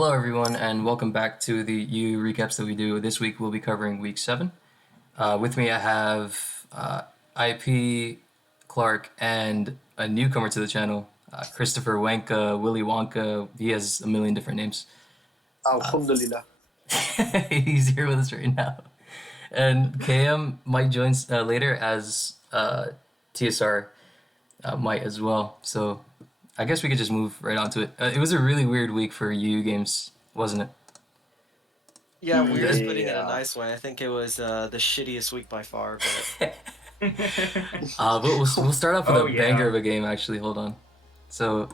Hello, everyone, and welcome back to the EU recaps that we do. This week we'll be covering Week 7. With me I have IP, Clark, and a newcomer to the channel, Christopher Wanka, Willy Wonka. He has a million different names. Alhamdulillah. He's here with us right now. And KM might join later as TSR might as well. So I guess we could just move right on to it. It was a really weird week for EU games, wasn't it? Yeah, weird's putting it a nice way. I think it was the shittiest week by far. But But we'll start off with a banger of a game, actually. Hold on. So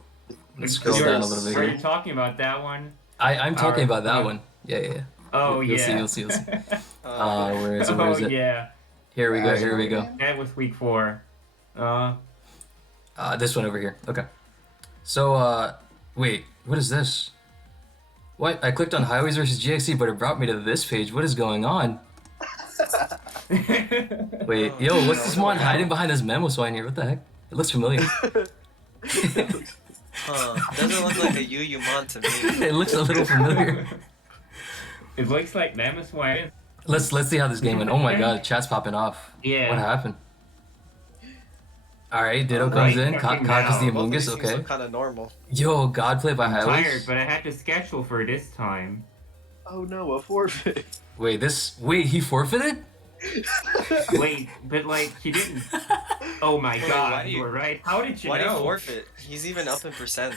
let's scroll down a little bit Are here. you talking about that one? I'm talking about that one. Yeah. Oh, You'll yeah. see. Where is it? Yeah. Here we go. That was week 4. This one over here. Okay. So, wait, what is this? What? I clicked on Highways versus GXC, but it brought me to this page. What is going on? Wait, yo, what's this one hiding behind this memo sign here? What the heck? It looks familiar. doesn't look like a Yu Mon to me. It looks a little familiar. It looks like Mammoth White. Let's see how this game went. Oh my god, chat's popping off. Yeah. What happened? Alright, Ditto comes in. Cock is the Amungus, okay. Kind of normal. Yo, God play by I'm Highways. tired, but I had to schedule for this time. Oh no, a forfeit. Wait, he forfeited? Wait, but like, he didn't. Oh my god, you were right. How did you know? Why did he forfeit? He's even up in percent.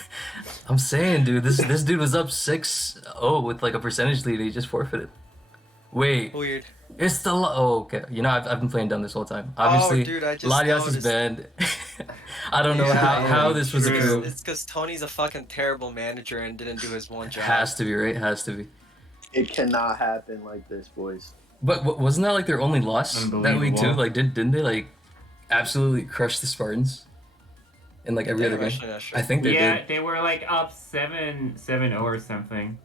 I'm saying, dude, this dude was up 6-0 with like a percentage lead. He just forfeited. Wait. Weird. It's the okay. You know, I've been playing dumb this whole time. Obviously, dude, I just Latias is banned. I don't know how this was approved. It's because Tony's a fucking terrible manager and didn't do his one job. Has to be, right? Has to be. It cannot happen like this, boys. But wasn't that like their only loss that week too? Like, didn't they like absolutely crush the Spartans in like every other game? I think they did. Yeah, they were like up 7-0 or something.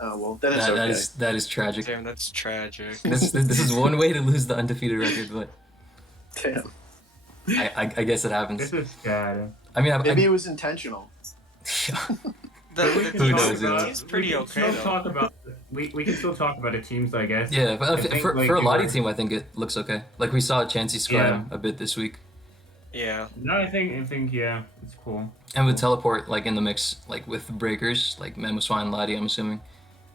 Oh well, then it's okay. That is tragic. Damn, that's tragic. This is one way to lose the undefeated record, but Damn. I guess it happens. This is sad. I mean, Maybe it was intentional. The Who knows? team's pretty okay though. We can still talk about the teams, I guess. Yeah, but for a Lottie were... team, I think it looks okay. Like we saw Chansey Scram a bit this week. Yeah. No, I think yeah, it's cool. And with teleport like in the mix, like with breakers, like Memuswine, Lottie, I'm assuming.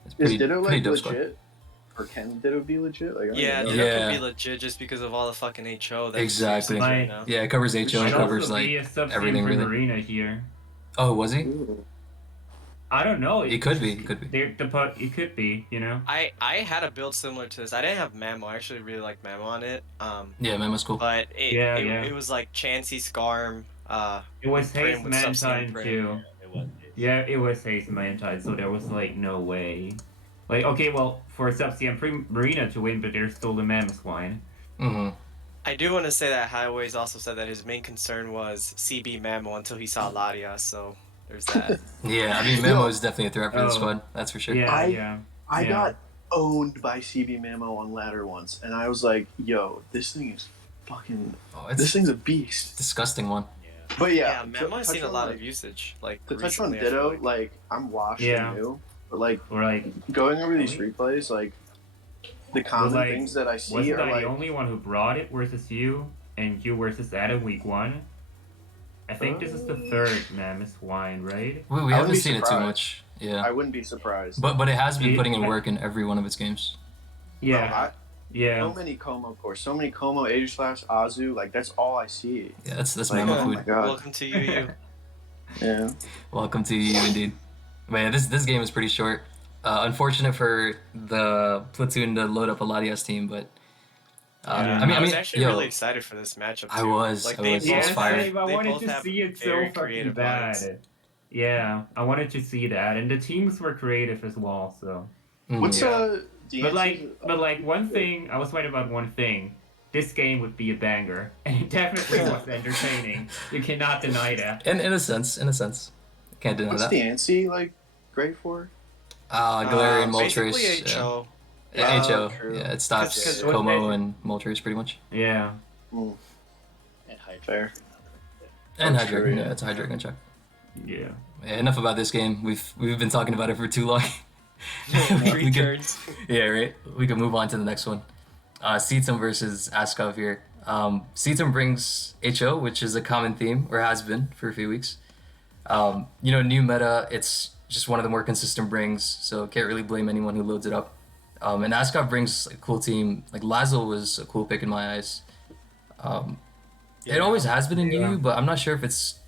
It's Is Ditto like dope legit? Or can Ditto be legit? Like, Yeah, Ditto Ditto could be legit just because of all the fucking HO. That's exactly. right now. Yeah, it covers HO and it covers like everything really. Marina here. Oh, was he? Ooh. I don't know. He could be. It could be. You know. I had a build similar to this. I didn't have Mamo. I actually really like Mamo on it. Yeah, Memo's cool. But it was like Chansey, Scarm. It was Haze with Mantine too. Yeah, it was Haze Mantine, so there was like no way. Like, okay, well, for Subsection Marina to win, but there's still the Mammoth Wine. Mm-hmm. I do want to say that Highways also said that his main concern was CB Mamo until he saw Ladia, so there's that. Yeah, I mean, Memo is definitely a threat for the squad, that's for sure. Yeah, I got owned by CB Mamo on ladder once, and I was like, yo, this thing is fucking... this thing's a beast. Disgusting one. But yeah, Memo has seen a lot of usage. Like, to touch on Ditto, like, I'm washed and new, but like, going over these replays, like, the common things that I see wasn't are I like... the only one who brought it versus you, and you versus Adaam week 1? I think this is the third Mammoth Wine, right? We haven't seen it too much. Yeah. I wouldn't be surprised. But it has been putting in work in every one of its games. Yeah. So many Como cores, so many Como, Age Slash, Azu, like that's all I see. Yeah, that's like, Memo oh food. My God. Welcome to you. Yeah. Welcome to you, indeed. Man, this game is pretty short. Unfortunate for the Platoon to load up a Latias team, but I was actually really excited for this matchup. Too. I was fired. I wanted to see it so fucking bad. Yeah, I wanted to see that, and the teams were creative as well. So. What's But like one thing, I was right about one thing. This game would be a banger, and it definitely was entertaining. You cannot deny that. In a sense, can't deny that. What's the ANSI like great for? Galarian, Moltres. Basically HO. HO. Yeah, it stops Como and Moltres pretty much. Yeah. And Hyper. And Hydreigon. Yeah, it's a Hydreigon check. Yeah. enough about this game. We've been talking about it for too long. Three We could- turns. Yeah, right. We can move on to the next one. SiTuM versus Askov here. SiTuM brings HO, which is a common theme, or has been for a few weeks. New meta, it's just one of the more consistent brings, so can't really blame anyone who loads it up. And Askov brings a cool team. Like Lazel was a cool pick in my eyes. It always has been in Yeah. EU, but I'm not sure if it's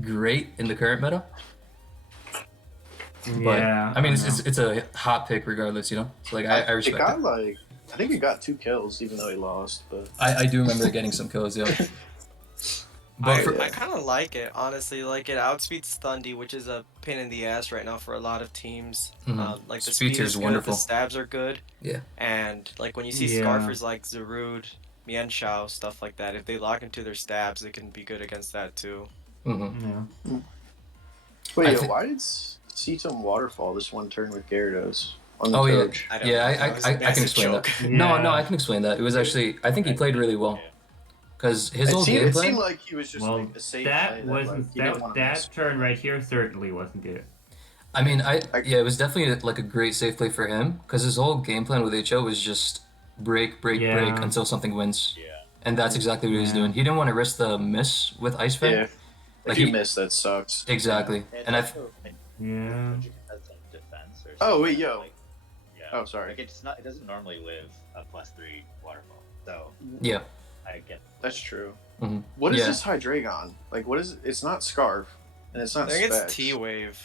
great in the current meta. But Yeah. I mean, know. it's a hot pick regardless, you know. So like I It respect got it. like, I think it got 2 kills, even though he lost. But I do remember getting some kills, yeah. But I kind of like it, honestly. Like, it outspeeds Thundy, which is a pain in the ass right now for a lot of teams. Mhm. Like, the Speed speed tier is is good, wonderful. the stabs are good. Yeah. And, like, when you see Yeah. Scarfers like Zarud, Mienshao, stuff like that, if they lock into their stabs, it can be good against that, too. hmm Yeah. wait, I yo, thi- why did SiTuM waterfall this one turn with Gyarados on the Oh yeah, coach? I don't yeah. know. I That was a I can massive explain that. choke. No, Yeah. no, I can explain that. It was actually I think he played really well because his whole It game seemed plan. like he was just Well, like a safe play that that, wasn't like, you didn't wanna that miss. turn right here certainly wasn't good. I mean, yeah, it was definitely like a great safe play for him because his whole game plan with HO was just break, break, Yeah. break until something wins, Yeah. and that's exactly what he was Yeah. doing. He didn't want to risk the miss with Ice Fang. Yeah, Like if you he- miss, that sucks. Exactly, and I. also, like, Yeah. Logic has some defense or Oh, wait, something, yo. like, yeah. Oh, sorry. Like, it doesn't normally live a +3 waterfall, so Yeah. I get. That's true. Mhm. What is Yeah. this Hydreigon? Like, what is? It's not Scarf, and it's I not. think Specs. it's T-Wave.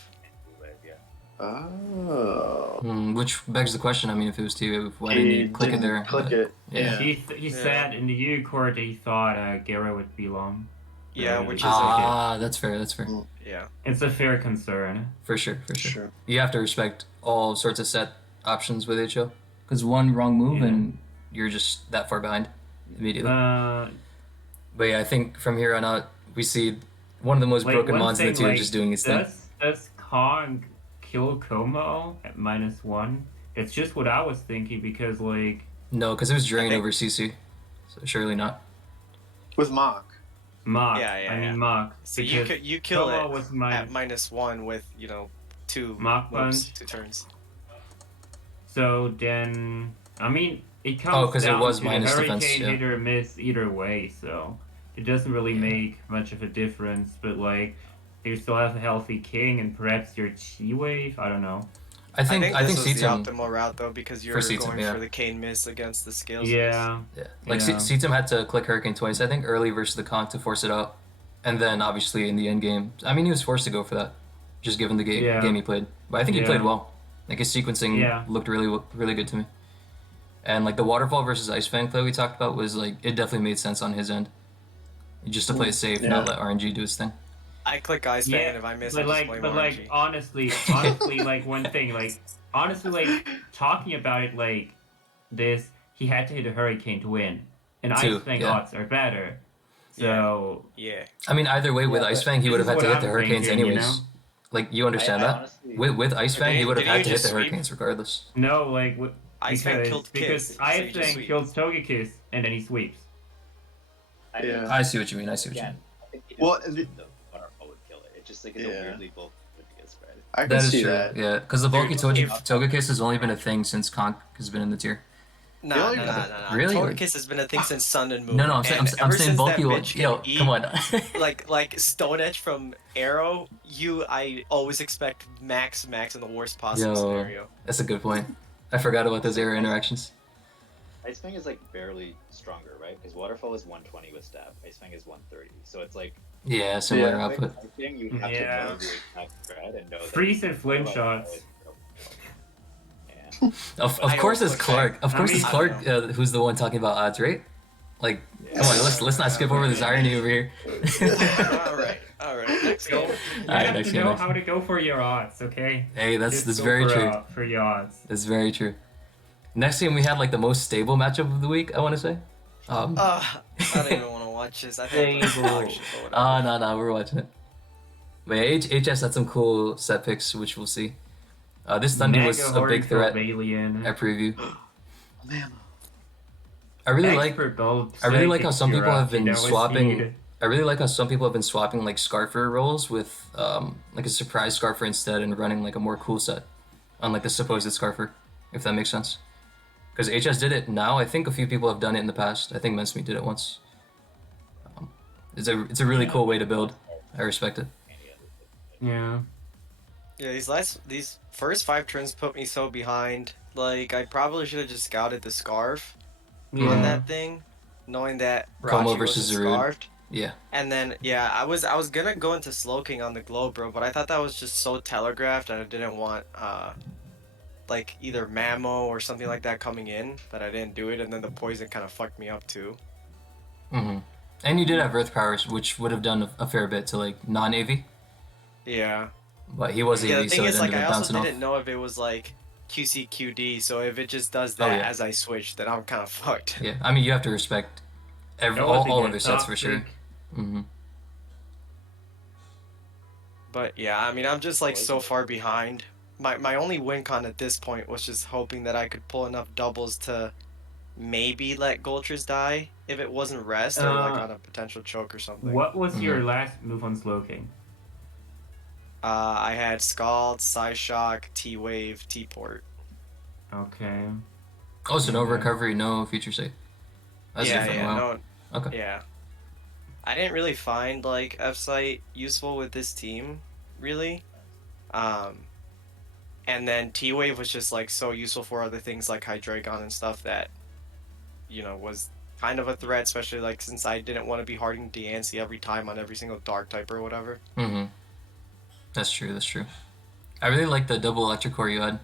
Yeah. Oh. Which begs the question. I mean, if it was T, why didn't you click it there? Click But- it. yeah. Yeah. He Yeah. said in the U court that he thought Gara would be long. Yeah, Really which is good. Ah, that's fair. That's fair. Yeah. It's a fair concern. For sure. For sure. Sure. You have to respect all sorts of set options with HO because one wrong move Yeah. and you're just that far behind immediately. Uh, But yeah, I think from here on out we see one of the most like, broken one mons in the thing, tier like, just doing its thing. does Kong kill Como at -1? It's just what I was thinking because like No, because it was drain think- over CC, so surely not. With Mach. Mach. Yeah, yeah, I mean yeah. Mach. So because you kill Como it was at minus. -1 with, 2 Mach moves, punch. 2 turns. So then, I mean, it comes Oh, 'cause it down was to the minus Hurricane defense, yeah. hit or miss either way, so it doesn't really make much of a difference. But like, you still have a healthy king and perhaps your Chi Wave. I don't know. I think this was the SiTuM. optimal route, though, because you're SiTuM, going yeah. for the cane miss against the scales. Yeah, Yeah, like Yeah. SiTuM had to click Hurricane twice, I think, early versus the Conk to force it out, and then obviously in the end game, I mean, he was forced to go for that, just given the Yeah. game he played. But I think he Yeah. played well. Like his sequencing Yeah. looked really good to me. And like the waterfall versus Ice Fang play we talked about was like it definitely made sense on his end, just to play it safe, Yeah. not let RNG do his thing. I click Ice Fang, and if I miss, I but just like, blame but RNG. like, honestly, like one thing, like honestly, like talking about it like this, he had to hit a Hurricane to win, and Two, Ice Fang yeah. odds are better. So Yeah. I mean, either way, with Yeah, Ice but Fang, he this would have is had to what hit the I'm Hurricanes thinking, you anyways. know? Like you understand I that? honestly- With Ice Fang, Did he he- would have did he had to hit just the sweep? Hurricanes regardless. no, like Ice Fang killed because Kiss, so Ice you just Fang sweep. kills Togekiss and then he sweeps. I Yeah. mean, I see what you mean. I see what you again, mean. I think he Well, doesn't the- think the waterfall would kill it. It just like is Yeah. a weirdly bulky spread. I can That is see true. that. Yeah, because the bulky Dude, Togekiss has only been a thing since Conk has been in the tier. Nah. Really? Togekiss has been a thing since Sun and Moon. No, I'm saying and I'm ever saying since bulky that one. bitch Yo, can come on. like Stone Edge from Arrow, I always expect max in the worst possible Yo. scenario. That's a good point. I forgot about those era interactions. Ice Fang is like barely stronger, right? Because waterfall is 120 with stab. Ice Fang is 130. So it's like Yeah, similar Yeah. output. Ice Fang, you'd have Yeah. to know the exact spread and know that. Freeze and flint shots. Yeah. Of I course always it's look Clark. Of I course mean- it's Clark who's the one talking about odds, right? Like, come on, let's not skip over this irony over here. all right. Next go. You Alright, have next to game, know next how to go for your odds, okay? Hey, that's Just go very for, true. For your odds. That's very true. Next game we had like the most stable matchup of the week, I want to say. I don't even want to watch this. I think it's Stable. dog shit, but whatever. No, we're watching it. But yeah, HS had some cool set picks, which we'll see. This Thunder was Mega a big Hornful threat Alien. at preview. Man. I really like Expert build, I really like psychic how some people have Giraffe, been that was swapping needed. I really like how some people have been swapping like Scarfer roles with like a surprise Scarfer instead and running like a more cool set on like the supposed Scarfer, if that makes sense. Because HS did it now. I think a few people have done it in the past. I think Mensme did it once. It's a really cool way to build. I respect it. Yeah. Yeah, these first 5 turns put me so behind. Like, I probably should have just scouted the scarf on that thing, knowing that Como Rachi versus wasn't Zarud. scarfed. Yeah. And then yeah, I was gonna go into Slow King on the glow, bro, but I thought that was just so telegraphed, and I didn't want like either Mamo or something like that coming in, that I didn't do it, and then the poison kind of fucked me up too. Mm-hmm. And you did have Earth Powers, which would have done a fair bit to like non-AV. Yeah. But he was AV, Yeah, the thing so is, it like, ended I up also bouncing didn't off. know if it was like QCQD, so if it just does Oh, that yeah. as I switch, then I'm kind of fucked. Yeah, I mean you have to respect all of their sets for sure. Mm-hmm. But yeah, I mean, I'm just like so far behind. My only win con at this point was just hoping that I could pull enough doubles to maybe let Goltris die if it wasn't rest or like on a potential choke or something. What was your last move on Slow King? I had Scald, Psyshock, T-Wave, T-Port. Okay. Oh, so no recovery, no future state. That's different. Wow. No, Okay. yeah. I didn't really find like F-Site useful with this team, really. And then T-Wave was just like so useful for other things like Hydreigon and stuff that, you know, was kind of a threat, especially like since I didn't want to be harding Diancie every time on every single dark type or whatever. Mm-hmm. That's true. That's true. I really like the double electric core you had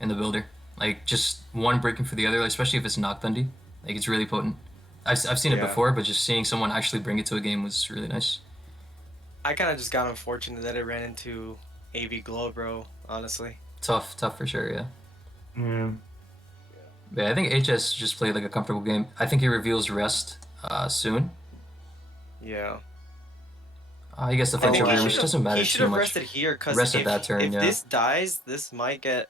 in the builder. Like just one breaking for the other, like, especially if it's Noctundi. Like it's really potent. I've seen it before, but just seeing someone actually bring it to a game was really nice. I kind of just got unfortunate that it ran into AV Glow, bro, honestly. Tough for sure, yeah. Yeah. Yeah, I think HS just played like a comfortable game. I think he reveals rest soon. Yeah. He gets the first think trigger, which doesn't matter He should too have much. rested here, because Rest at if, that turn, if yeah. this dies, this might get...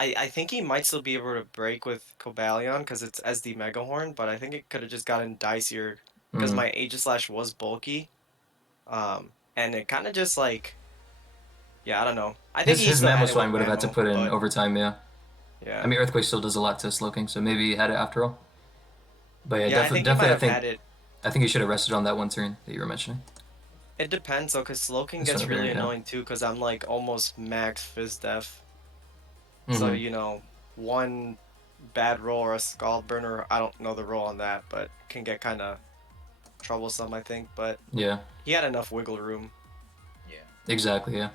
I think he might still be able to break with Cobalion, because it's SD Mega Horn, but I think it could have just gotten dicier, because my Aegislash was bulky. And it kind of just like... Yeah, I don't know. I think His still had it Mamoswine with would have had to Mamo, put in but- overtime, yeah. Yeah. I mean, Earthquake still does a lot to Slowking, so maybe he had it after all. But yeah, I think I think he should have rested on that one turn that you were mentioning. It depends though, because Slowking That's gets not really very, yeah. annoying too, because I'm like almost max Fizz Def. So, Mhm. you know, one bad roll or a Scald Burner, I don't know the roll on that, but can get kind of troublesome, I think. But Yeah, he had enough wiggle room. exactly, yeah.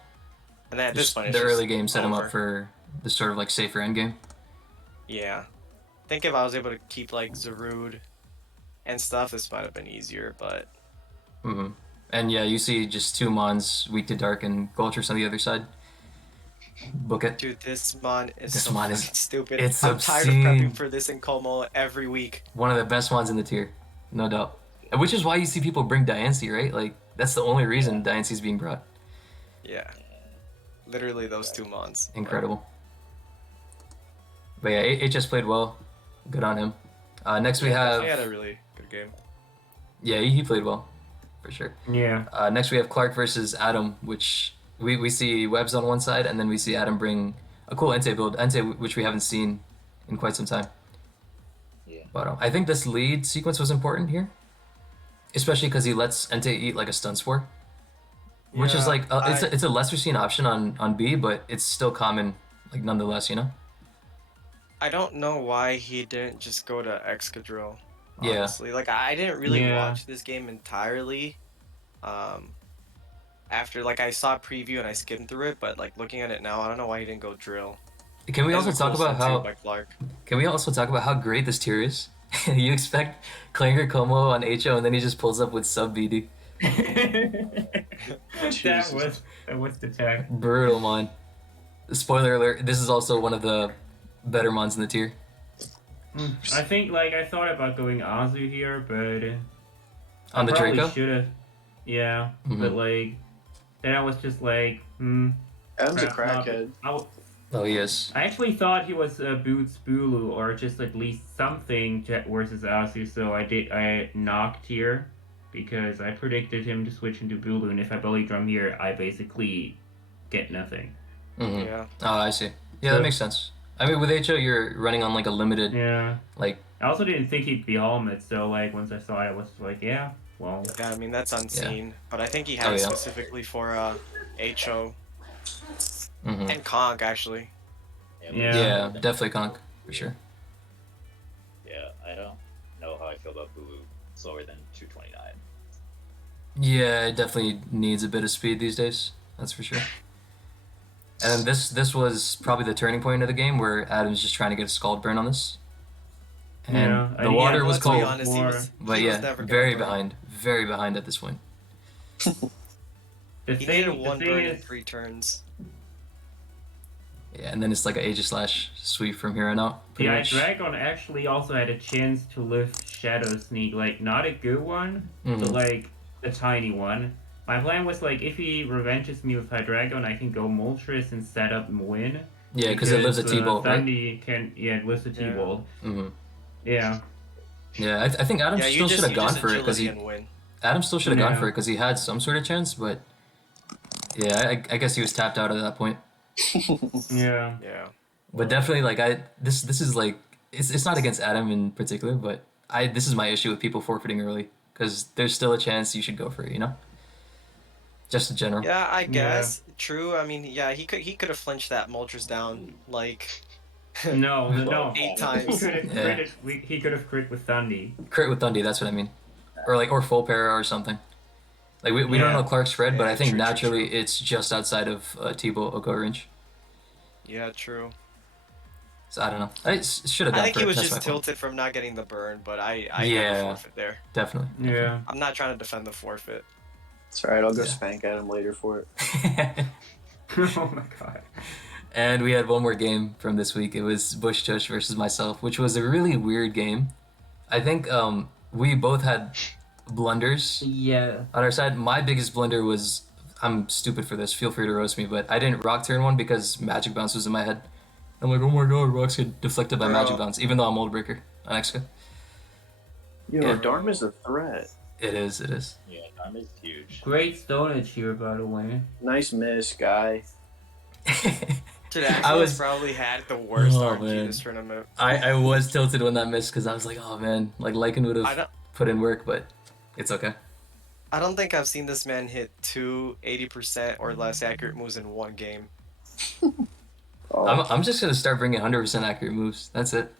And then at this Just point, the it's early just game set him over. up for the sort of like safer endgame. Yeah. I think if I was able to keep like Zarud and stuff, this might have been easier, but... Mm-hmm. And yeah, you see just two Mons, weak to dark, and Goltris on the other side. Book it. Dude, this mon is This so mon fucking is- stupid. it's I'm tired of obscene. prepping for this in Como every week. One of the best Mons in the tier, no doubt. And which is why you see people bring Diancie, right? Like, that's the only reason Diancie's being brought. Yeah. Literally those two mons. Incredible. But yeah, HS played well. Good on him. Next we have... He had a really good game. Yeah, he played well, for sure. Yeah. Next we have Clark versus Adaam, which we see Webs on one side, and then we see Adaam bring a cool Entei build, Entei which we haven't seen in quite some time. Yeah. But I think this lead sequence was important here, especially because he lets Entei eat like a stun spore, which is Yeah, like it's a lesser seen option on B, but it's still common, like nonetheless, you know. I don't know why he didn't just go to Excadrill. Yeah. Honestly, like I didn't really Yeah. watch this game entirely. After like I saw a preview and I skimmed through it, but like looking at it now, I don't know why he didn't go drill. Can we It was also a talk cool about stun too how? by Clark. Can we also talk about how great this tier is? You expect Klanger Como on HO, and then he just pulls up with sub BD. that was the tech. Brutal, man. Spoiler alert, this is also one of the better mons in the tier. I think like I thought about going Azu here, but On the I probably Draco? should have. Yeah, but like then I was just like, Adam's a perhaps not. crackhead. Oh, he is. I actually thought he was Boots Bulu or just at least something Jet versus Azu, so I knocked here. because I predicted him to switch into Bulu, and if I belly drum here, I basically get nothing. Mm-hmm. Yeah. Oh, I see. Yeah, So- that makes sense. I mean, with HO, you're running on like a limited, Yeah. like, I also didn't think he'd be helmet, so like once I saw it, I was like, yeah, well, Yeah, I mean, that's unseen. But I think he had Oh, it yeah. specifically for HO mm-hmm. and Conk, actually. but Yeah, definitely conk, for sure. Yeah, I don't know how I feel about Bulu slower than 229. Yeah, it definitely needs a bit of speed these days. That's for sure. And this was probably the turning point of the game where Adam's just trying to get a scald burn on this. And Yeah, the and water yeah, was Let's be cold, honest, he was but he was yeah, never gonna burn. very behind at this point. the He thing, needed the one thing burn in is, 3 turns. Yeah, and then it's like a Aegis / sweep from here on out. pretty yeah, much. Dragon actually also had a chance to lift Shadow Sneak, like not a good one, but Mhm. like a tiny one. My plan was like if he revenges me with Hydreigon, I can go Moltres and set up and win. Yeah, because it lives a T-Bolt, right? Thundy can it lives a Yeah. T-Bolt. Mm-hmm. Yeah. Yeah, I think Adam Yeah, still should have you gone just for it because agility and win. Adam still should have gone Yeah. for it because he had some sort of chance, but yeah, I guess he was tapped out at that point. Yeah. Yeah. But definitely, like this is like it's not against Adam in particular, but this is my issue with people forfeiting early because there's still a chance you should go for it, you know. Just in general. Yeah, I guess. True. I mean, yeah, he could have flinched that Moltres down like No. 8 times. He could have crit with Thundy. Crit with Dundee, that's what I mean, or full para or something. Like we don't Yeah. know Clark's spread, but Yeah, I think true, true, naturally true. it's just outside of T-Bolt Oko range. Yeah, true. So I don't know. I should have I gone think for he it. was That's just my point. tilted from not getting the burn, but I Yeah. never forfeit there. Definitely. Yeah. I'm not trying to defend the forfeit. It's alright, I'll go Yeah. spank at him later for it. Oh my god. And we had one more game from this week. It was Bushtush versus myself, which was a really weird game. I think we both had blunders Yeah. on our side. My biggest blunder was, I'm stupid for this, feel free to roast me, but I didn't rock turn one because Magic Bounce was in my head. I'm like, oh my god, rocks get deflected by Bro. Magic Bounce, even though I'm Mold Breaker on Exca. Yo, Yeah. Dharm is a threat. It is. Yeah, Dharm is huge. Great Stone Edge here, by the way. Nice miss, guy. Dude, I Accel was- probably had the worst Oh, RNG man. this tournament. I was tilted when that missed because I was like, oh man, like Lycan would I have don't put in work, but it's okay. I don't think I've seen this man hit 2 80% or less accurate moves in one game. Oh, I'm just gonna start bringing 100% accurate moves. That's it.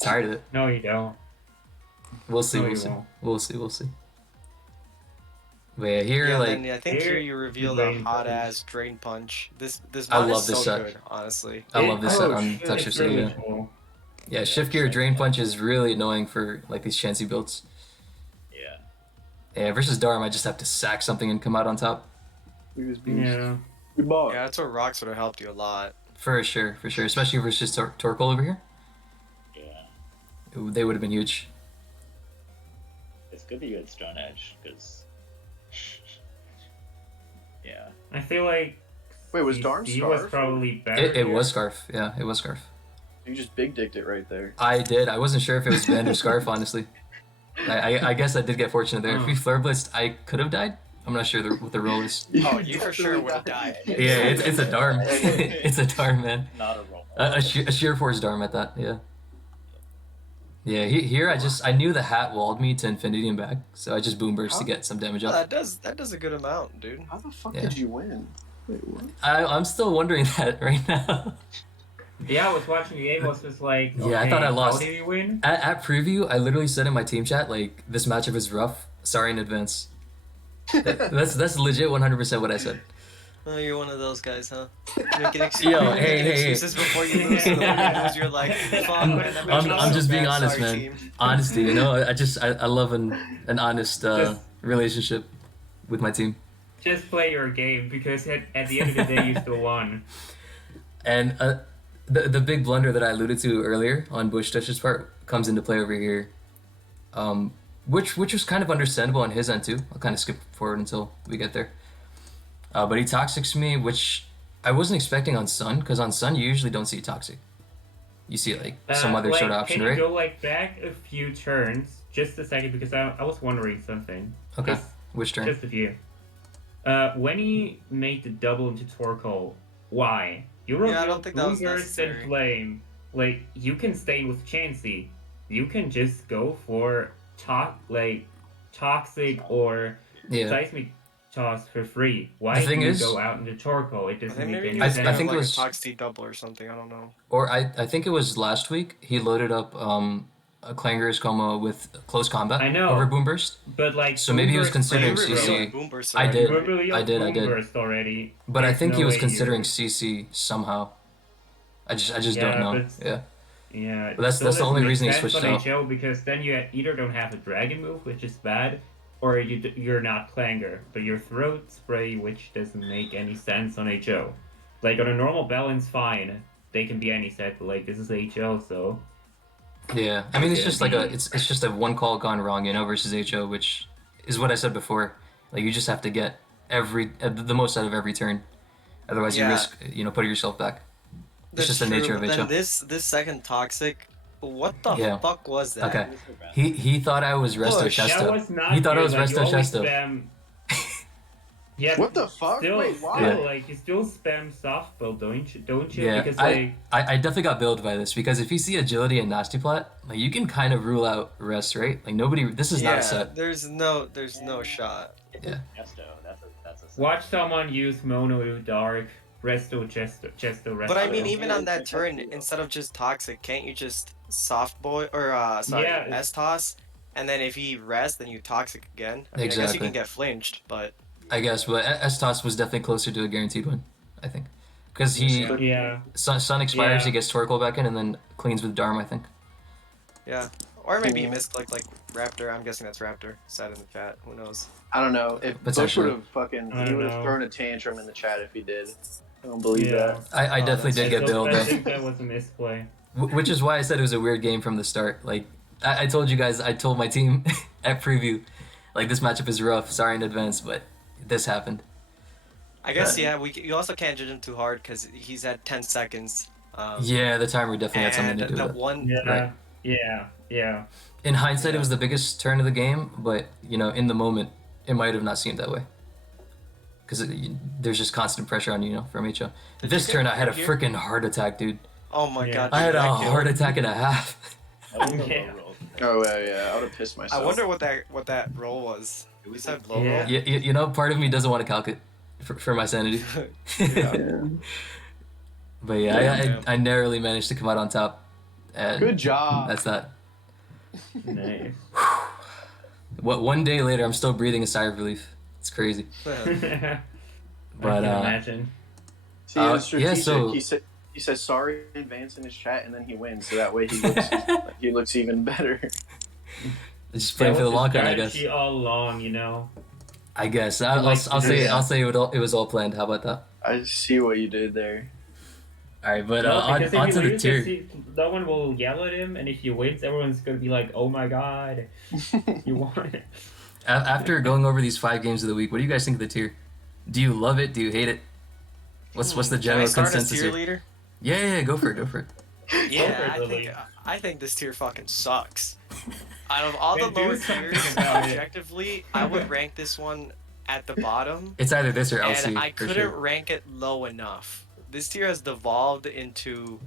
Tired of it. No, you don't. We'll see. No, We'll you see. won't. We'll see. But yeah, here Yeah, like then I think here here you reveal Drain the hot Punch. ass Drain Punch. This I mod love is this so set. good, honestly. I love this set on shit, Texture it's City. really Yeah. cool. Yeah, shift gear drain punch is really annoying for like these chancy builds. Yeah. Yeah, versus Dharm, I just have to sack something and come out on top. he was being Yeah. good ball. Yeah, that's where rocks would have helped you a lot. For sure, especially versus Torkoal over here. Yeah. They would have been huge. It's good that you had Stone Edge, because. Yeah. I feel like. Wait, was Dharm He was Scarf? probably better. It here. was Scarf. Yeah, it was Scarf. You just big dicked it right there. I did. I wasn't sure if it was Bend or Scarf, honestly. I guess I did get fortunate there. If we Flare Blitzed, I could have died. I'm not sure what the roll is. Oh, you for sure would have died. Yeah, it's a Dharm. It's a Dharm, man. Not a roll. A sheer force Dharm at that, yeah. Yeah, here I knew the hat walled me to infinity and back, so I just boom burst to get some damage Oh, off. that does a good amount, dude. How the fuck Yeah. did you win? Wait, what? I'm still wondering that right now. Yeah, I was watching the game. Was just like. Yeah, I okay, thought I lost. How did you win? At preview, I literally said in my team chat, like, this matchup is rough. Sorry in advance. That's legit 100% what I said. Oh, you're one of those guys, huh? Making Yo, hey. excuses before you lose, and then when you lose, you're like, fuck, man, that match was I'm so just being bad, honest, sorry, man. team. Honesty, you know? I love an honest relationship with my team. Just play your game because at the end of the day you still won. And the big blunder that I alluded to earlier on Bushtush's part comes into play over here, which was kind of understandable on his end too. I'll kind of skip forward until we get there. But he toxics me, which I wasn't expecting on Sun, because on Sun you usually don't see toxic. You see like some other like, sort of option, can right? you go like back a few turns just a second because I was wondering something. Okay. Which turn? Just a few. When he made the double into Torkoal, why? You wrote I don't think that was Boomburst and necessary. Flame. Like, you can stain with Chansey. You can just go for Toxic or Seismic Toss for free. Why The thing do you is, go out into Torkoal? It doesn't make any I sense. think it was a Toxic double or something. I don't know. Or I think it was last week he loaded up a Clanger's Como with close combat over Boomburst. But like, so maybe he was considering CC. I did. Already. But I think he was considering CC somehow. I just don't know. Yeah. But that's the only reason he switched out. HO because then you either don't have a dragon move, which is bad, or you're not Clanger, but your throat spray, which doesn't make any sense on HO. Like on a normal balance, fine. They can be any set, but like this is HO, so. Yeah, I mean it's just like it's just a one call gone wrong, versus HO, which is what I said before. Like you just have to get the most out of every turn, otherwise you risk putting yourself back. It's just the nature of HO. Then this second Toxic, what the fuck was that? Okay, he thought I was Resto Chesto. He thought I was Resto Chesto. Yeah. What the fuck? Wait, why? Like you still spam softball, don't you? Yeah, because I definitely got billed by this because if you see agility and nasty plat, like you can kind of rule out rest, right? Like nobody. This is not a set. There's no shot. Yeah. That's a set. Watch someone use Mono Dark Resto Chesto. But I mean, even on that turn, instead of just Toxic, can't you just soft boy or S toss, and then if he rests, then you Toxic again? I guess you can get flinched, but. I guess, but S-Toss was definitely closer to a guaranteed win, I think. Because Sun expires, he gets Torkoal back in, and then cleans with Dharma, I think. Yeah. Or maybe he misclicked like Raptor. I'm guessing that's Raptor. Said in the chat. Who knows? I don't know. If Bush would have he would have thrown a tantrum in the chat if he did. I don't believe that. I definitely did get billed. I think that was a misplay. Which is why I said it was a weird game from the start. Like, I told you guys, I told my team at preview, like, this matchup is rough. Sorry in advance, but this happened. I guess, you also can't judge him too hard because he's at 10 seconds. The timer definitely had something to do with it. Yeah. In hindsight, it was the biggest turn of the game, but, in the moment, it might have not seemed that way. Because there's just constant pressure on you, from HO. This turn, I had a freaking heart attack, dude. Oh my god. I had a heart attack and a half. Oh, yeah. I would have pissed myself. I wonder what that roll was. We said low roll? Part of me doesn't want to calc it for my sanity. But I narrowly managed to come out on top. And good job. That's that. Nice. One day later, I'm still breathing a sigh of relief. It's crazy. But I can imagine. See, it was strategic. He says sorry in advance in his chat, and then he wins, so that way he looks even better. Just playing for the long run, I guess. All along, I guess I'll say it was all planned. How about that? I see what you did there. All right, but on to the tier. No one will yell at him, and if he wins, everyone's gonna be like, "Oh my god, you won it." After going over these 5 games of the week, what do you guys think of the tier? Do you love it? Do you hate it? What's the general consensus tier here? Leader? Yeah, go for it. Yeah, I think this tier fucking sucks. Out of all the lower tiers, objectively, I would rank this one at the bottom. It's either this or LC. And I couldn't rank it low enough. This tier has devolved into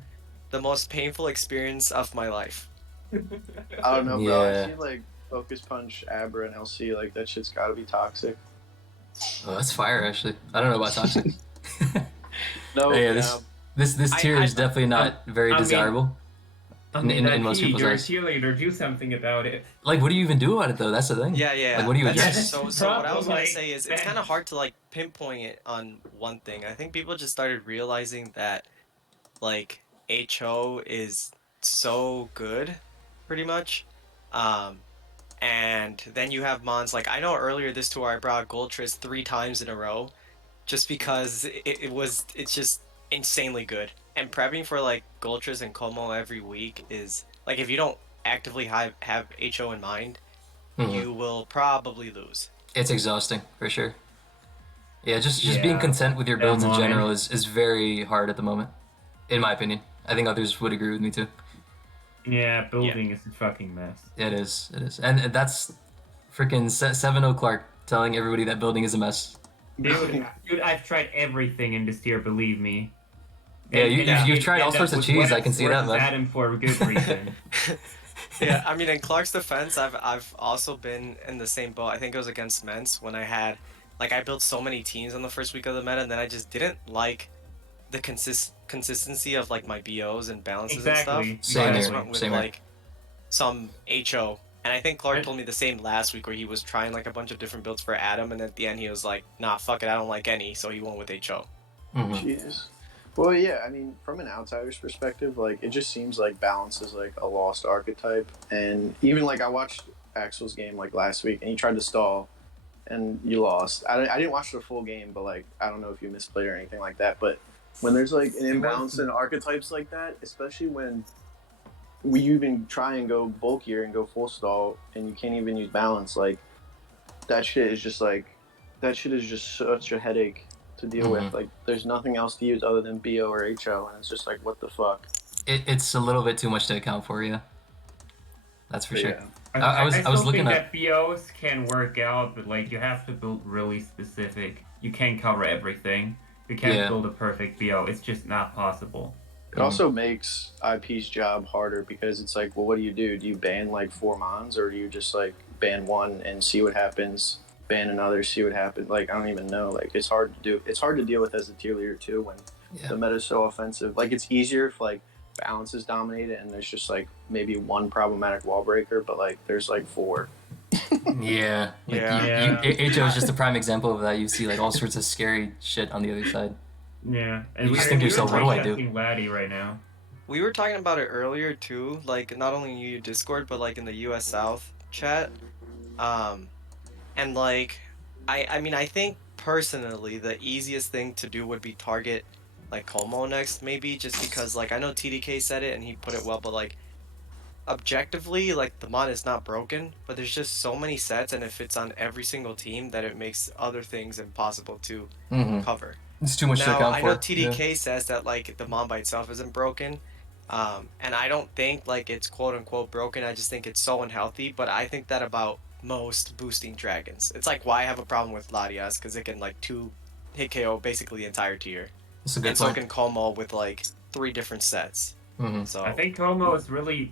the most painful experience of my life. I don't know, bro. I see like Focus Punch, Abra, and LC. Like that shit's gotta be toxic. Oh, that's fire, actually. I don't know about toxic. No. This tier is definitely not very desirable. In most people's eyes. You're a cheerleader, do something about it. Like, what do you even do about it though? That's the thing. Yeah. Like, what do you address? So what I was gonna say is, it's kind of hard to like pinpoint it on one thing. I think people just started realizing that, like, HO is so good, pretty much. And then you have mons like, I know earlier this tour I brought Goldtris 3 times in a row, just because it's just insanely good. And prepping for like Goldtris and Como every week is like, if you don't actively have HO in mind, you will probably lose. It's exhausting for sure. Yeah, just being content with your builds in general is very hard at the moment, in my opinion. I think others would agree with me too. Yeah, building is a fucking mess. It is. And that's freaking 7-0 Clark telling everybody that building is a mess. Dude, I've tried everything in this tier, believe me. Yeah, you've tried all sorts of cheese. I can see that, man. Adaam for a good reason. Yeah, I mean, in Clark's defense, I've also been in the same boat. I think it was against Mens when I had, like, I built so many teams on the first week of the meta, and then I just didn't like the consistency of like my BOs and balances and stuff. So I just went with like some HO. And I think Clark told me the same last week where he was trying like a bunch of different builds for Adaam, and at the end he was like, nah, fuck it, I don't like any, so he went with HO. Jeez. Well, yeah, I mean, from an outsider's perspective, like, it just seems like balance is like a lost archetype. And even like I watched Accel's game like last week, and he tried to stall, and you lost. I didn't watch the full game, but like, I don't know if you misplayed or anything like that. But when there's like an imbalance in archetypes like that, especially when we even try and go bulkier and go full stall, and you can't even use balance, like, that shit is just such a headache to deal with. Like, there's nothing else to use other than BO or HO, and it's just like, what the fuck? It's a little bit too much to account for you. That's for sure. Yeah. I was looking at BOs can work out, but like you have to build really specific. You can't cover everything. You can't build a perfect BO. It's just not possible. It also makes IP's job harder because it's like, well, what do? Do you ban like 4 mons, or do you just like ban one and see what happens? Ban another, see what happens. Like, I don't even know. Like, it's hard to do. It's hard to deal with as a tier leader too when the meta's so offensive. Like, it's easier if like balance is dominated and there's just like maybe one problematic wall breaker, but like there's like 4. HO is just a prime example of that. You see like all sorts of scary shit on the other side. Yeah, and you just think to yourself, what do I do? Laddie right now. We were talking about it earlier too, like not only in your Discord but like in the US South chat. And like, I mean, I think personally the easiest thing to do would be target like Como next, maybe, just because like I know TDK said it and he put it well, but like objectively, like the mod is not broken, but there's just so many sets and it fits on every single team that it makes other things impossible to cover. It's too much to account for. I know TDK says that like the mod by itself isn't broken, and I don't think like it's quote unquote broken. I just think it's so unhealthy. But I think that about most boosting dragons. It's like why I have a problem with Latias, because it can like 2 hit KO basically the entire tier. That's a good and point. So can Como with like 3 different sets. So I think Como is really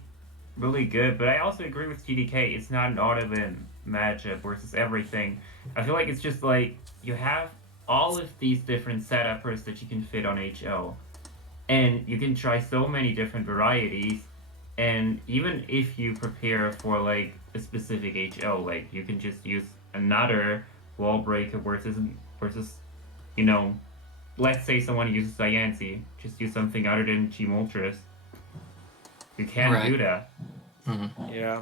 good, but I also agree with TDK. It's not an auto-win matchup versus everything. I feel like it's just like you have all of these different setuppers that you can fit on HO, and you can try so many different varieties. And even if you prepare for like a specific HO, like you can just use another wall breaker versus you know, let's say someone uses Diancie, just use something other than Gmultris. You can't do that. Yeah,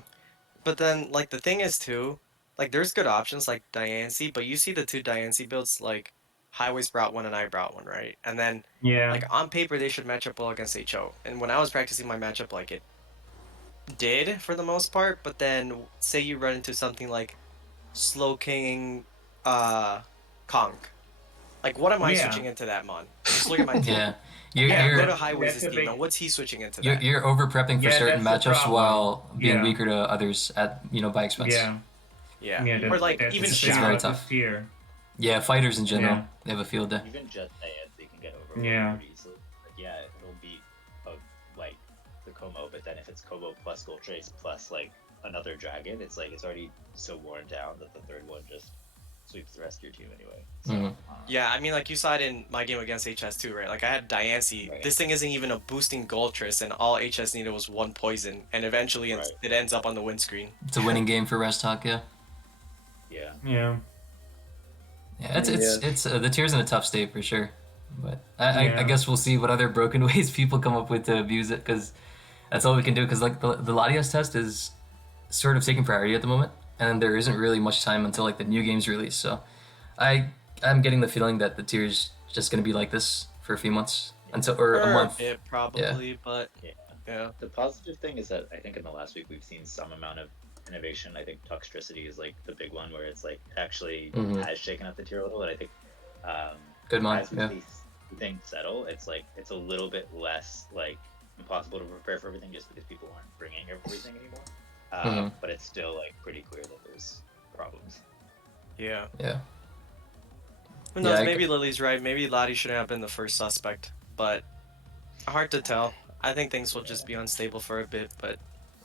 but then like the thing is too, like there's good options like Diancie, but you see the 2 Diancie builds like Highways brought one and I brought one, right? And then like on paper they should match up well against HO. And when I was practicing my matchup, like it did for the most part, but then say you run into something like Slow King Kong. Like what am I switching into that mon? Just look at my team. Go to Highways this game. Now what's he switching into that? You're over prepping for certain matchups while being weaker to others at by expense. Or like even it's very tough. Yeah, fighters in general, they have a field day. Even just they can get over pretty easily. Like, it'll beat like the Como, but then if it's Como plus Gold Trace plus like another dragon, it's like it's already so worn down that the third one just sweeps the rest of your team anyway. So, yeah, I mean, like you saw it in my game against HS too, right? Like I had Diancie. Right. This thing isn't even a boosting Goldtress, and all HS needed was 1 poison, and eventually it ends up on the win screen. It's a winning game for Rest Talk, Yeah, it's the tier's in a tough state for sure, but I guess we'll see what other broken ways people come up with to abuse it, because that's all we can do. Because like the Latias test is sort of taking priority at the moment, and there isn't really much time until like the new game's release. So I'm getting the feeling that the tier's just gonna be like this for a few months until a month. It probably, but yeah. The positive thing is that I think in the last week we've seen some amount of innovation. I think Toxtricity is like the big one where it's like it actually has shaken up the tier a little, and I think good mind. As we see things settle, it's like it's a little bit less like impossible to prepare for everything just because people aren't bringing everything anymore. But it's still like pretty clear that there's problems. Yeah. Yeah. Who knows? Yeah, Maybe Lily's right. Maybe Lottie shouldn't have been the first suspect, but hard to tell. I think things will just be unstable for a bit, but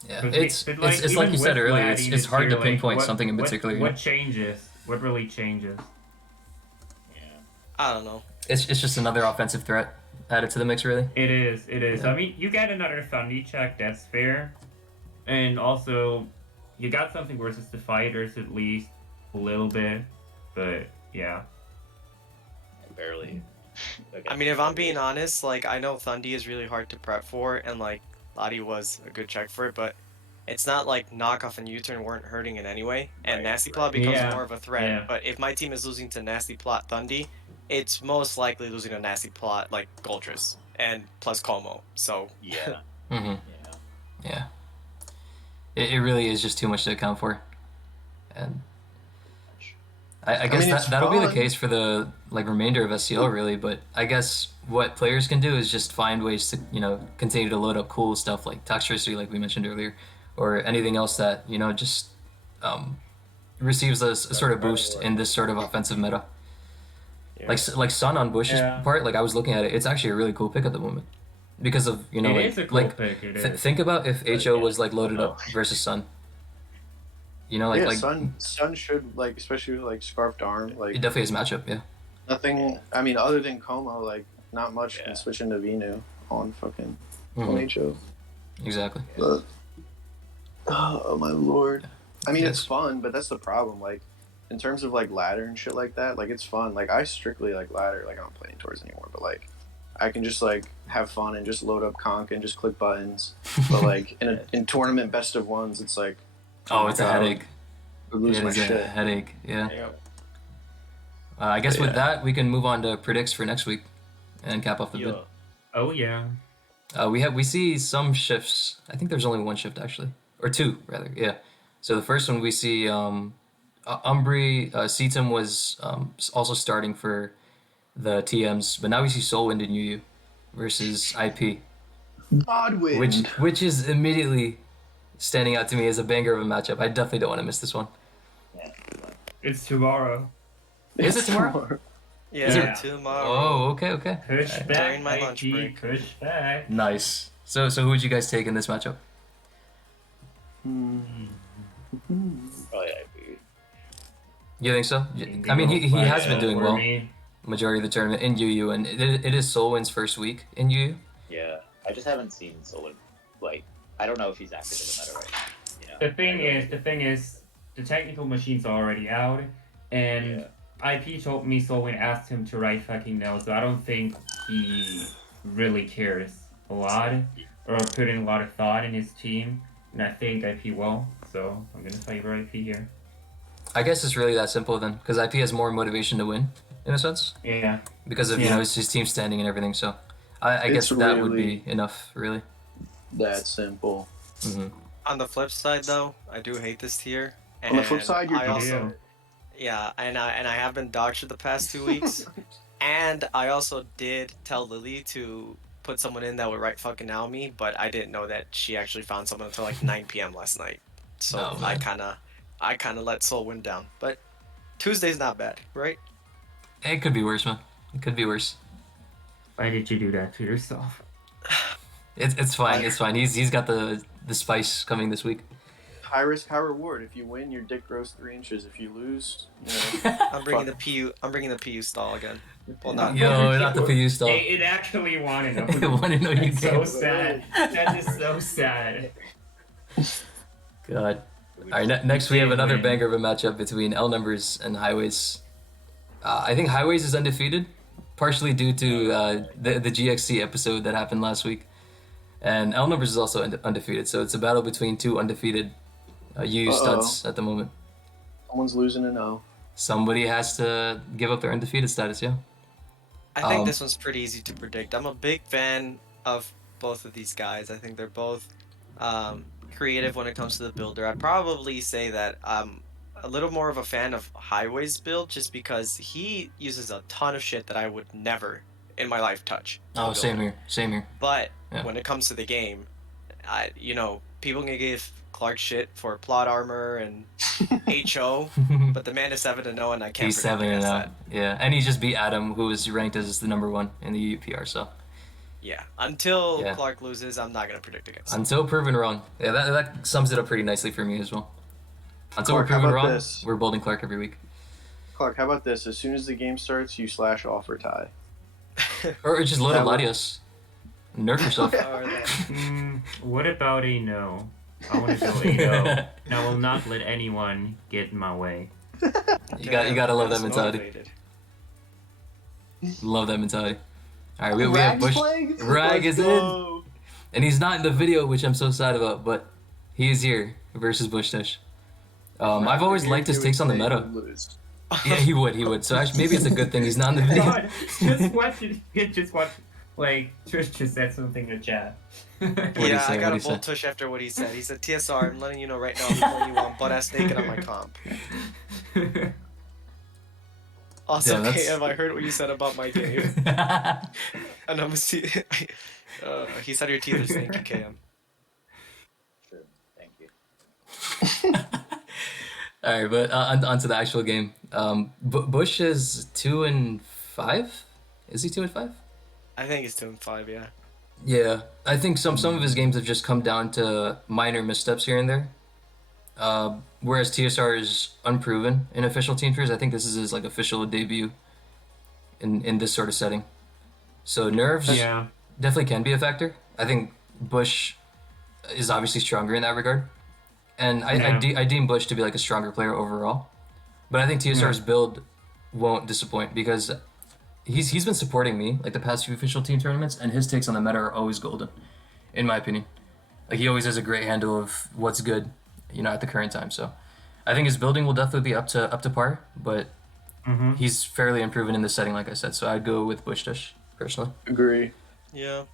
Yeah, But it's like even you said with earlier. Laddie It's this hard year, to pinpoint what, something in particular. What changes? What really changes? Yeah. I don't know. It's just another offensive threat added to the mix, really. It is. Yeah. I mean, you get another Thundy check. That's fair, and also you got something versus the fighters at least a little bit, but yeah. Barely. I mean, if I'm being honest, like, I know Thundy is really hard to prep for, and, like, Lottie was a good check for it, but it's not like Knockoff and U-Turn weren't hurting in any way, and Right, Nasty right. Plot becomes Yeah, more of a threat. yeah. But if my team is losing to Nasty Plot Thundy, it's most likely losing to Nasty Plot, like, Goltris, and plus Como, so... Yeah. Mm-hmm. Yeah. Yeah. It really is just too much to account for, and I guess mean, it's that'll be the fun. case for the remainder of SCL, really. But I guess what players can do is just find ways to continue to load up cool stuff like Toxtricity, like we mentioned earlier, or anything else that just receives a sort of boost in this sort of offensive meta. Yeah. Like Sun on Bush's Yeah. part, like I was looking at it, it's actually a really cool pick at the moment because of It is a cool pick. It is. think about if HO was like loaded Oh. up versus Sun. Sun should, like, especially with, like, Scarfed Arm, like, It definitely is matchup, yeah. nothing. I mean, other than Como, like, not much Yeah. can switch into Venu on fucking Mhm. on HO. Exactly. But, oh my lord! I mean, it's Yes. fun, but that's the problem. Like, in terms of like ladder and shit like that, like it's fun. Like I strictly like ladder. Like I don't play any tours anymore, but like I can just like have fun and just load up conk and just click buttons. But like in tournament best of ones, it's like Oh, my it's a God, headache. I lose It my is a shit. headache, yeah. Yep. I guess But with that, we can move on to predicts for next week and cap off the bid. Yeah. Oh yeah. We see some shifts. I think there's only one shift actually, or two rather. Yeah. So the first one we see Umbri SiTuM was also starting for the TMs, but now we see Soulwind and UU versus IP, Godwind. which is immediately standing out to me as a banger of a matchup. I definitely don't want to miss this one. Yeah. It's tomorrow. Is it tomorrow? Yeah, Yeah. tomorrow. Oh, okay. Push During back, my lunch IP, break. push back. Nice. So who would you guys take in this matchup? Probably IP. You think so? I mean, he has been doing For well me. majority of the tournament in UU, and it is Soulwind's first week in UU. Yeah. I just haven't seen Solar. Like, I don't know if he's active in the meta right now. You know? The thing is, the technical machine's already out, and IP told me Solwyn asked him to write fucking no, so I don't think he really cares a lot or put in a lot of thought in his team, and I think IP will, so I'm gonna favor IP here. I guess it's really that simple then, because IP has more motivation to win, in a sense, Yeah. because of his team standing and everything. So I guess It's that would really- be enough, really. That simple. Hmm. On the flip side, though, I do hate this tier. On the flip and side, you're I dumb. also, yeah, and I have been dogshit the past 2 weeks, and I also did tell Lily to put someone in that would write fucking Naomi, but I didn't know that she actually found someone until like 9 p.m. last night. So Oh, I man. kind of let Soul win down. But Tuesday's not bad, right? It could be worse, man. It could be worse. Why did you do that to yourself? It's fine. It's fine. He's got the spice coming this week. High risk, high reward. If you win, your dick grows 3 inches. If you lose, you know. I'm bringing the PU stall again. Well, not Yo, not the PU stuff. It actually wanted to I know. want to know you It's so game. sad. That is so sad. God. All right, next we have another Win. banger of a matchup between LNumbers and Highways. I think Highways is undefeated, partially due to the GXC episode that happened last week. And LNumbers is also undefeated, so it's a battle between two undefeated UU studs at the moment. Someone's losing an O. Somebody has to give up their undefeated status, yeah. I think Um, this one's pretty easy to predict. I'm a big fan of both of these guys. I think they're both creative when it comes to the builder. I'd probably say that I'm a little more of a fan of Highway's build just because he uses a ton of shit that I would never in my life touch. Oh, same here. Same here. But Yeah. when it comes to the game, people can give Clark shit for plot armor and HO, but the man is 7-0, and I can't He's predict 7-0. against that. Yeah, and he just beat Adaam, who was ranked as the number 1 in the UPR. So Yeah, until Yeah. Clark loses, I'm not gonna predict against him. until proven wrong, yeah, that sums it up pretty nicely for me as well. Until Clark, we're how proven about wrong, this? we're building Clark every week. Clark, how about this? As soon as the game starts, you slash off or tie. Or just load That up would- Latios. Nerf yourself. Or that- What about a no? I want to go 8-0, and I will not let anyone get in my way. You gotta love that That's mentality. motivated. Love that mentality. All right, we have Bush. Rag is in, and he's not in the video, which I'm so sad about. But he is here versus Bushtush. I've always liked his takes on the meta. Yeah, he would. So actually, maybe it's a good thing he's not in the video. God, just watch it. Just watch. Like Trish just said something in the chat. What'd he Yeah, say? I got a What'd he say? bull tush after what he said. He said, TSR, I'm letting you know right now, I'm pulling you on butt-ass naked on my comp. Also, Yeah, that's- KM, I heard what you said about my game. And I'm he said your teeth are stinky, KM. True. Thank you. All right, but on to the actual game. Bush is 2-5. Is he 2-5? I think it's 2-5, yeah. Yeah, I think some of his games have just come down to minor missteps here and there. Whereas TSR is unproven in official team fears. I think this is his like official debut in this sort of setting. So nerves Yeah. definitely can be a factor. I think Bush is obviously stronger in that regard, and I deem Bush to be like a stronger player overall. But I think TSR's build won't disappoint because he's been supporting me like the past few official team tournaments, and his takes on the meta are always golden, in my opinion. Like he always has a great handle of what's good, at the current time. So I think his building will definitely be up to par, but he's fairly unproven in this setting, like I said. So I'd go with Bushtush personally. Agree. Yeah.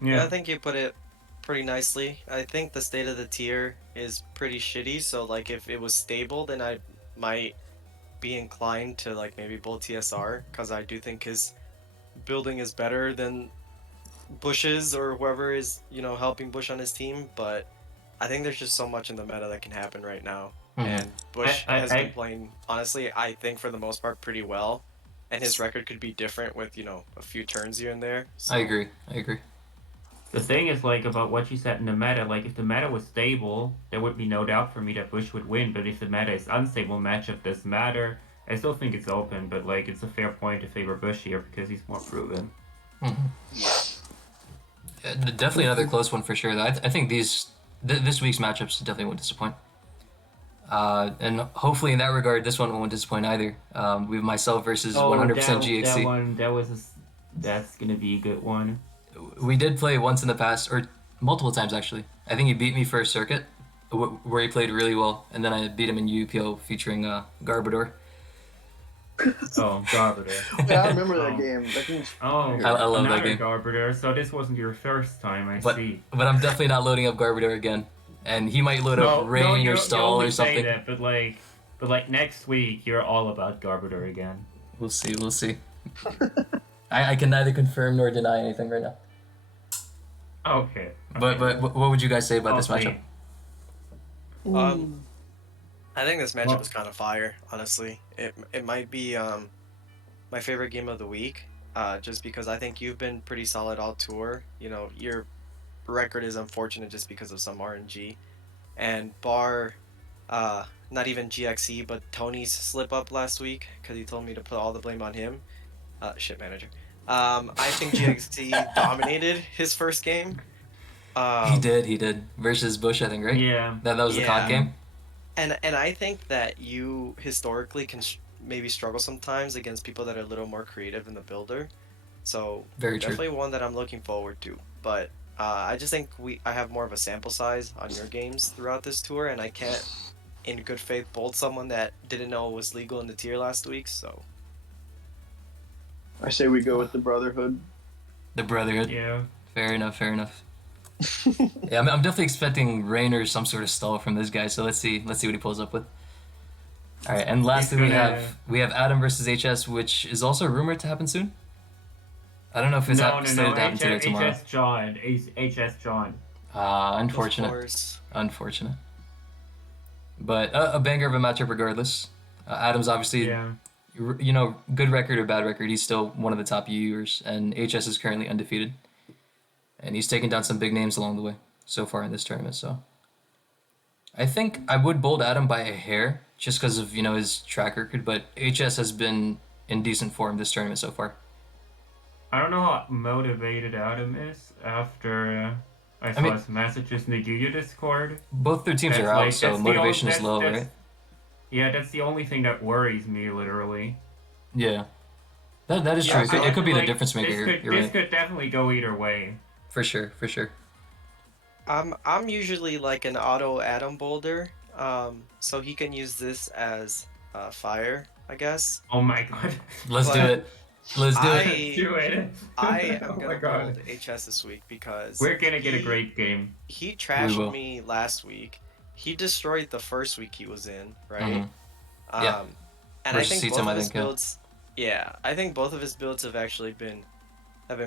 Yeah. I think you put it pretty nicely. I think the state of the tier is pretty shitty, so like if it was stable, then I might be inclined to like maybe bull TSR, because I do think his building is better than Bush's or whoever is, helping Bush on his team, but I think there's just so much in the meta that can happen right now. And Bush has been playing, honestly, I think for the most part pretty well, and his record could be different with, a few turns here and there. So. I agree. The thing is, like, about what you said in the meta, like, if the meta was stable, there would be no doubt for me that Bush would win, but if the meta is unstable, matchup does matter. I still think it's open, but, like, it's a fair point to favor Bush here because he's more proven. Yeah, definitely another close one for sure. I think this week's matchups definitely won't disappoint. And hopefully in that regard, this one won't disappoint either. We have myself versus 100% GXC. That's gonna be a good one. We did play once in the past, or multiple times actually. I think he beat me first circuit, where he played really well, and then I beat him in UPO featuring Garbador. Oh, Garbador. Yeah, I remember that game. That game's Oh, I love that another game. Garbador. So this wasn't your first time, I see. But I'm definitely not loading up Garbador again, and he might load up Rain or Stall or something. Say that, but like next week, you're all about Garbador again. We'll see. I can neither confirm nor deny anything right now. Okay. But what would you guys say about this matchup? I think this matchup is kind of fire, honestly. It might be my favorite game of the week, just because I think you've been pretty solid all tour. Your record is unfortunate just because of some RNG, and bar not even GXE, but Tony's slip up last week because he told me to put all the blame on him. Shit manager. I think GXE dominated his first game. He did versus Bush, I think, right? Yeah. That was the COD game. And I think that you historically can maybe struggle sometimes against people that are a little more creative in the builder. So Very true. definitely one that I'm looking forward to. But I just think I have more of a sample size on your games throughout this tour, and I can't, in good faith, bold someone that didn't know it was legal in the tier last week. So I say we go with the Brotherhood. The Brotherhood. Yeah. Fair enough. Yeah, I'm definitely expecting Rain or some sort of stall from this guy. So let's see what he pulls up with. All right, and lastly we have Adaam versus HS, which is also rumored to happen soon. I don't know if it's No, slated to happen today or tomorrow. HS John. HS John. Unfortunate. Of course. Unfortunate. But a banger of a matchup regardless. Adam's obviously, Yeah. you know, good record or bad record, he's still one of the top UUers, and HS is currently undefeated. And he's taken down some big names along the way so far in this tournament, so. I think I would bold Adam by a hair, just because of, you know, his track record, but HS has been in decent form this tournament so far. I don't know how motivated Adam is after I saw his messages in the Yu Discord. Both their teams are out, so motivation is low, right? Yeah, that's the only thing that worries me, literally. Yeah. That is true. It could be the difference maker. This could definitely go either way. For sure, for sure. I'm usually like an auto Adam boulder, so he can use this as fire, I guess. Oh my god. Let's do it. Let's do it. Do it. I am Oh my gonna god. bold HS this week because We're gonna get a great game. He will. trashed me last week. He destroyed the first week he was in, right? Yeah. And I Versus think SiTuM, both I of his think, yeah. builds, I think both of his builds have actually been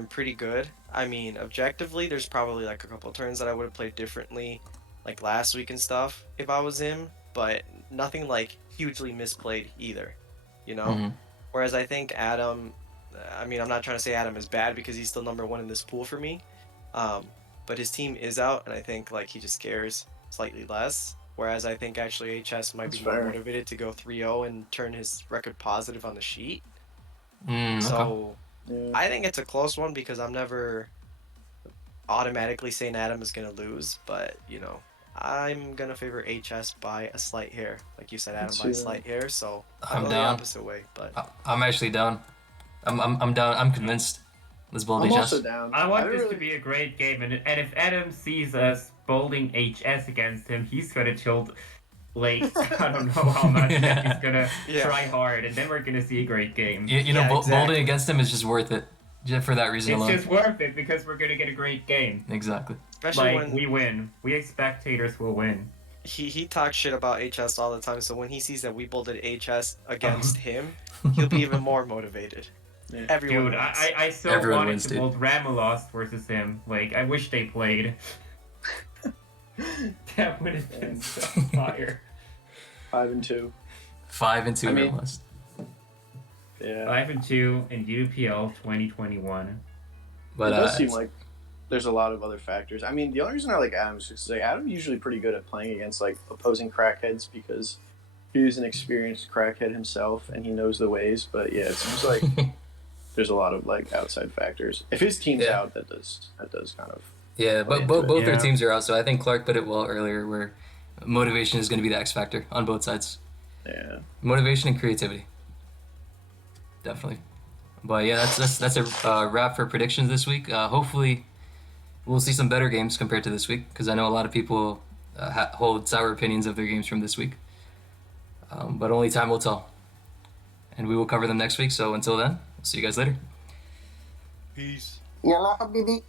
pretty good. I mean, objectively, there's probably like a couple turns that I would have played differently, like last week and stuff, if I was him. But nothing like hugely misplayed either, you know. Whereas I think Adam, I mean, I'm not trying to say Adam is bad because he's still #1 in this pool for me, but his team is out, and I think like he just cares slightly less. Whereas I think actually HS might be more motivated to go 3-0 and turn his record positive on the sheet. So I think it's a close one because I'm never automatically saying Adam is going to lose, but you know, I'm going to favor HS by a slight hair. Like you said, Adam, by a slight hair, so I'm down. the opposite way. But I'm actually down. I'm down. I'm convinced. Let's bold I'm HS. also down. I want this to be a great game, and if Adam sees us bolding HS against him, he's gonna tilt, like, I don't know how much, he's gonna try hard, and then we're gonna see a great game. You know, bolding against him is just worth it, just for that reason alone. It's just worth it, because we're gonna get a great game. Exactly. especially Like, when we win. We as spectators will win. he talks shit about HS all the time, so when he sees that we bolded HS against him, he'll be even more motivated. Yeah. Everyone Dude, wins. I so Everyone wanted wins, to dude. bold Ramalost versus him. Like, I wish they played. That would have been so fire. 5-2. 5-2 I mean- almost. Yeah. 5-2 in UPL 2021. But it does seem like there's a lot of other factors. I mean, the only reason I like Adam is because like Adam's usually pretty good at playing against like opposing crackheads because he's an experienced crackhead himself and he knows the ways. But yeah, it seems like there's a lot of like outside factors. If his team's out, that does kind of. yeah, but into it. both their Yeah. teams are out, so I think Clark put it well earlier, where motivation is going to be the X factor on both sides. Yeah. Motivation and creativity. Definitely. But yeah, that's a wrap for predictions this week. Hopefully, we'll see some better games compared to this week, because I know a lot of people hold sour opinions of their games from this week. But only time will tell. And we will cover them next week, so until then, we'll see you guys later. Peace. Yeah, habibi.